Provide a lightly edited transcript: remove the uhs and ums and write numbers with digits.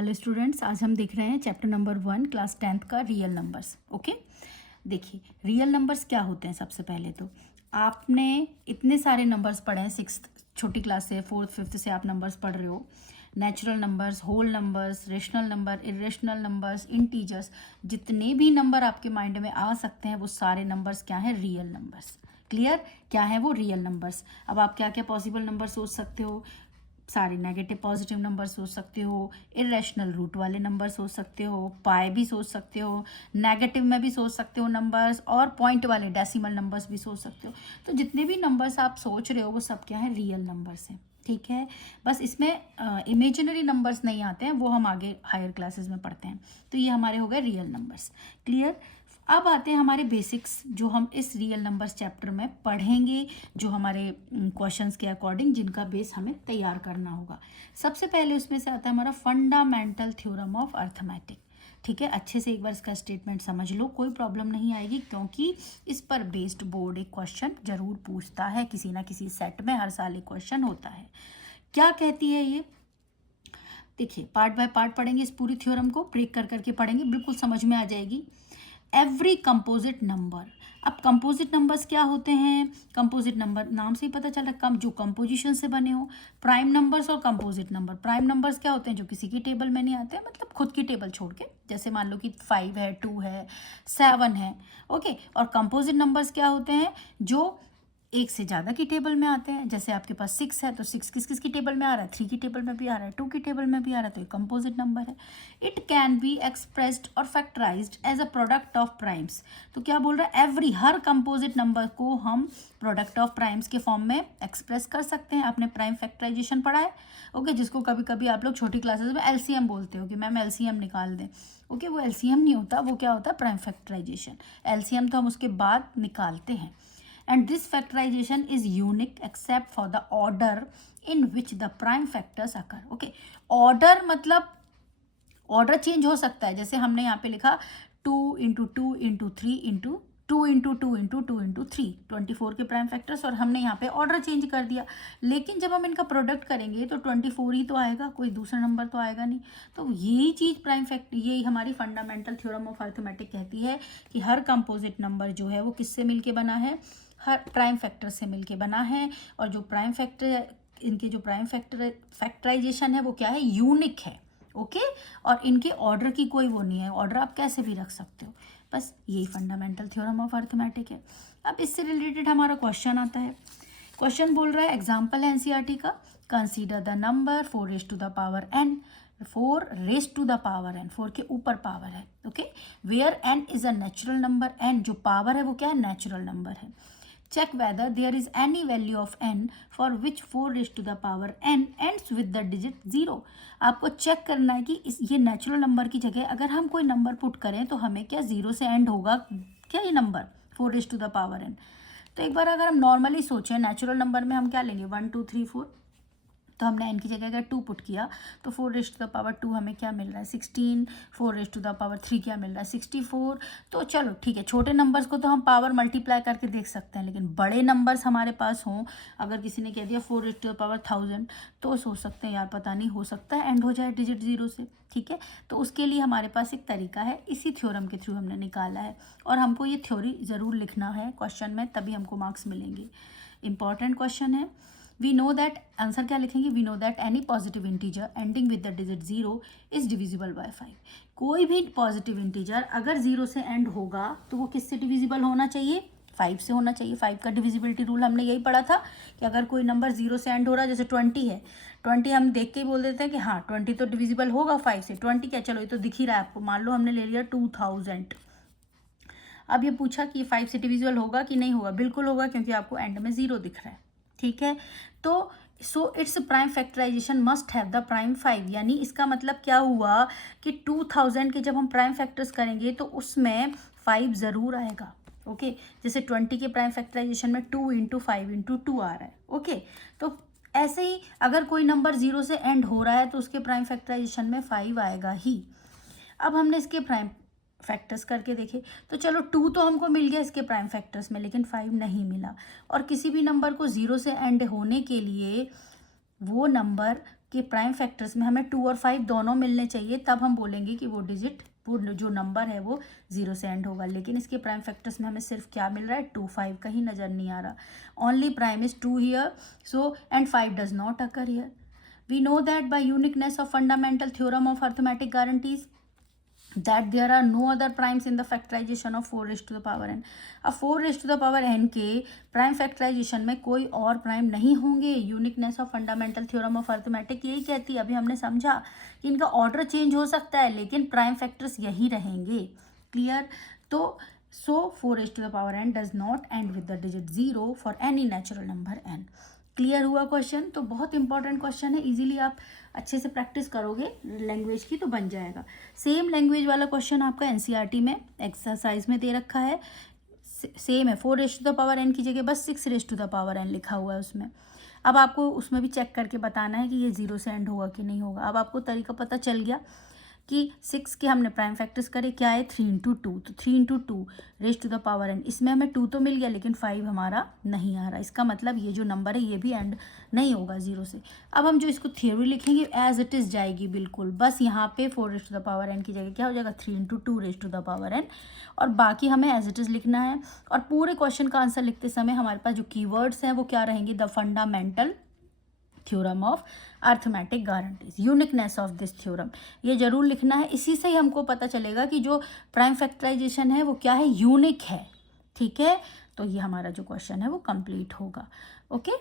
Hello students, आज हम देख रहे हैं चैप्टर नंबर 1 क्लास 10th का रियल नंबर्स। ओके, देखिए रियल नंबर्स क्या होते हैं। सबसे पहले तो आपने इतने सारे नंबर्स पढ़े हैं, सिक्स्थ छोटी क्लास से, फोर्थ फिफ्थ से आप नंबर्स पढ़ रहे हो। Natural numbers, whole numbers, rational number, irrational numbers, integers, जितने भी नंबर आपके माइंड में आ सकते हैं वो सारे नंबर्स क्या हैं? Real numbers. क्लियर? क्या है वो? Real numbers. अब आप क्या क्या पॉसिबल नंबर सोच सकते हो? सारे नेगेटिव पॉजिटिव नंबर सोच सकते हो, इरेशनल रूट वाले नंबर सोच सकते हो, पाई भी सोच सकते हो, नेगेटिव में भी सोच सकते हो नंबर्स, और पॉइंट वाले डेसिमल नंबर्स भी सोच सकते हो। तो जितने भी नंबर्स आप सोच रहे हो वो सब क्या है? रियल नंबर्स हैं। ठीक है, बस इसमें इमेजिनरी नंबर्स नहीं आते हैं, वो हम आगे हायर क्लासेस में पढ़ते हैं। तो ये हमारे हो गए रियल नंबर्स। क्लियर? अब आते हैं हमारे बेसिक्स, जो हम इस रियल नंबर्स चैप्टर में पढ़ेंगे, जो हमारे क्वेश्चंस के अकॉर्डिंग जिनका बेस हमें तैयार करना होगा। सबसे पहले उसमें से आता है हमारा फंडामेंटल थ्योरम ऑफ अर्थमेटिक। ठीक है, अच्छे से एक बार इसका स्टेटमेंट समझ लो, कोई प्रॉब्लम नहीं आएगी, क्योंकि इस पर बेस्ड बोर्ड एक क्वेश्चन जरूर पूछता है, किसी ना किसी सेट में हर साल एक क्वेश्चन होता है। क्या कहती है ये? देखिए, पार्ट बाय पार्ट पढ़ेंगे, इस पूरी थ्योरम को ब्रेक कर करके पढ़ेंगे, बिल्कुल समझ में आ जाएगी। Every composite number. अब कंपोजिट नंबर्स क्या होते हैं? कंपोजिट नंबर नाम से ही पता चल रहा है, जो कंपोजिशन से बने हो। प्राइम नंबर्स और कंपोजिट नंबर। प्राइम नंबर्स क्या होते हैं? जो किसी की टेबल में नहीं आते हैं, मतलब खुद की टेबल छोड़ के, जैसे मान लो कि 5 है, 2 है, 7 है। ओके, और कंपोजिट नंबर्स क्या होते हैं? जो एक से ज़्यादा की टेबल में आते हैं। जैसे आपके पास 6 है तो 6 किस किस की टेबल में आ रहा है? 3 की टेबल में भी आ रहा है, 2 की टेबल में भी आ रहा है, तो ये कंपोजिट नंबर है। इट कैन बी एक्सप्रेस्ड और factorised as a product of primes. तो क्या बोल रहा है? एवरी, हर कंपोजिट नंबर को हम प्रोडक्ट ऑफ प्राइम्स के फॉर्म में एक्सप्रेस कर सकते हैं। आपने प्राइम फैक्टराइजेशन पढ़ा है, ओके, जिसको कभी कभी आप लोग छोटी क्लासेस में एलसीएम बोलते हो कि मैम एलसीएम निकाल दें। ओके, वो एलसीएम नहीं होता, वो क्या होता है? Prime factorisation. एलसीएम तो हम उसके बाद निकालते हैं। And this factorization is unique except for the order in which the prime factors occur. Okay, order मतलब ऑर्डर चेंज हो सकता है। जैसे हमने यहाँ पे लिखा 2 into 2 into 3 into 2 into 2 into 2 into 3, 24 के प्राइम फैक्टर्स, और हमने यहाँ पे ऑर्डर चेंज कर दिया। लेकिन जब हम इनका प्रोडक्ट करेंगे तो 24 ही तो आएगा, कोई दूसरा नंबर तो आएगा नहीं। तो यही चीज़ प्राइम फैक्टर, यही हमारी फंडामेंटल थ्योरम ऑफ अर्थमेटिक कहती है कि हर कंपोजिट नंबर जो है वो किससे मिलके बना है? हर प्राइम फैक्टर से मिलके बना है। और जो प्राइम फैक्टर, इनके जो प्राइम फैक्टराइजेशन है वो क्या है? यूनिक है। ओके, और इनके ऑर्डर की कोई वो नहीं है, ऑर्डर आप कैसे भी रख सकते हो। बस यही फंडामेंटल थ्योरम ऑफ अर्थमेटिक है। अब इससे रिलेटेड हमारा क्वेश्चन आता है। क्वेश्चन बोल रहा है, एग्जाम्पल है एनसीईआरटी का, consider the number 4 raise to the power n, 4 raise to the power n, 4 के ऊपर पावर है। Okay, where n is a natural number, n जो पावर है वो क्या है? नेचुरल नंबर है। Check whether there is any value of n for which 4 raised to the power n ends with the digit 0. आपको check करना है कि ये नेचुरल नंबर की जगह अगर हम कोई नंबर पुट करें तो हमें क्या 0 से एंड होगा क्या ये number 4 raise to the power n? तो एक बार अगर हम नॉर्मली सोचें, नेचुरल नंबर में हम क्या लेंगे? 1 2 3 4, तो हमने n की जगह अगर 2 पुट किया तो 4 रेज टू द पावर 2 हमें क्या मिल रहा है? 16। 4 रेज टू द पावर 3 क्या मिल रहा है? 64। तो चलो ठीक है, छोटे नंबर्स को तो हम पावर मल्टीप्लाई करके देख सकते हैं, लेकिन बड़े नंबर्स हमारे पास हों, अगर किसी ने कह दिया 4 रेज टू द पावर 1000, तो सोच सकते हैं यार पता नहीं, हो सकता है एंड हो जाए डिजिट 0 से। ठीक है, तो उसके लिए हमारे पास एक तरीका है, इसी थ्योरम के थ्रू हमने निकाला है, और हमको ये थ्योरी ज़रूर लिखना है क्वेश्चन में, तभी हमको मार्क्स मिलेंगे। इंपॉर्टेंट क्वेश्चन है। वी नो दैट, आंसर क्या लिखेंगे? We know that any positive integer ending with the digit 0 is divisible by 5। कोई भी पॉजिटिव इंटीजर अगर 0 से एंड होगा तो वो किससे डिविजिबल होना चाहिए? 5 से होना चाहिए। 5 का डिविजिबिलिटी रूल हमने यही पढ़ा था कि अगर कोई नंबर 0 से एंड हो रहा है, जैसे 20 है, 20 हम देख के ही बोल देते हैं कि हाँ 20 तो डिविजिबल होगा 5 से। 20 क्या, चलो ये तो दिख ही रहा है आपको, मान लो हमने ले लिया 2000। अब ये पूछा कि 5 से डिविजिबल होगा कि नहीं होगा? बिल्कुल होगा, क्योंकि आपको एंड में 0 दिख रहा है। ठीक है, तो so it's prime factorisation must have the prime 5, यानी इसका मतलब क्या हुआ कि 2000 के जब हम प्राइम फैक्टर्स करेंगे तो उसमें 5 ज़रूर आएगा। ओके, जैसे 20 के प्राइम फैक्टराइजेशन में 2 इंटू 5 इंटू 2 आ रहा है। ओके, तो ऐसे ही अगर कोई नंबर 0 से एंड हो रहा है तो उसके प्राइम फैक्टराइजेशन में 5 आएगा ही। अब हमने इसके प्राइम फैक्टर्स करके देखे, तो चलो 2 तो हमको मिल गया इसके प्राइम फैक्टर्स में, लेकिन 5 नहीं मिला। और किसी भी नंबर को 0 से एंड होने के लिए वो नंबर कि प्राइम फैक्टर्स में हमें 2 और 5 दोनों मिलने चाहिए, तब हम बोलेंगे कि वो डिजिट जो नंबर है वो 0 से एंड होगा। लेकिन इसके प्राइम फैक्टर्स में हमें सिर्फ क्या मिल रहा है, 2, 5 कहीं नज़र नहीं आ रहा। Only prime is 2 here, so and 5 does not occur here. We know that by uniqueness of fundamental theorem of arithmetic guarantees that there are no other primes in the factorization of 4 raised to the power n। अब 4 raised to the power n के prime factorisation में कोई और prime नहीं होंगे। Uniqueness of fundamental theorem of arithmetic यही कहती है, अभी हमने समझा कि इनका ऑर्डर चेंज हो सकता है लेकिन प्राइम फैक्टर्स यही रहेंगे। क्लियर? तो सो 4 raised to the power n does not end with the digit 0 for any natural number n। Clear हुआ क्वेश्चन? तो बहुत इंपॉर्टेंट क्वेश्चन है, इजीली आप अच्छे से प्रैक्टिस करोगे लैंग्वेज की तो बन जाएगा। सेम लैंग्वेज वाला क्वेश्चन आपका एनसीईआरटी में एक्सरसाइज में दे रखा है, सेम है। 4 raised to the power n की जगह बस 6 raised to the power n लिखा हुआ है उसमें। अब आपको उसमें भी चेक करके बताना है कि ये 0 से एंड होगा कि नहीं होगा। अब आपको तरीका पता चल गया कि 6 के हमने प्राइम फैक्टर्स करे, क्या है 3 × 2, तो 3 × 2 raised to the power n। इसमें हमें 2 तो मिल गया लेकिन 5 हमारा नहीं आ रहा। इसका मतलब ये जो नंबर है ये भी एंड नहीं होगा 0 से। अब हम जो इसको थ्योरी लिखेंगे एज इट इज़ जाएगी बिल्कुल, बस यहाँ पे 4 raised to the power n की जगह क्या हो जाएगा 3 × 2 raised to the power n, और बाकी हमें एज इट इज़ लिखना है। और पूरे क्वेश्चन का आंसर लिखते समय हमारे पास जो कीवर्ड्स हैं वो क्या रहेंगे, the fundamental theorem of arithmetic guarantees, uniqueness of this theorem, ये जरूर लिखना है। इसी से ही हमको पता चलेगा कि जो प्राइम फैक्टराइजेशन है वो क्या है, यूनिक है। ठीक है, तो ये हमारा जो क्वेश्चन है वो कंप्लीट होगा। ओके।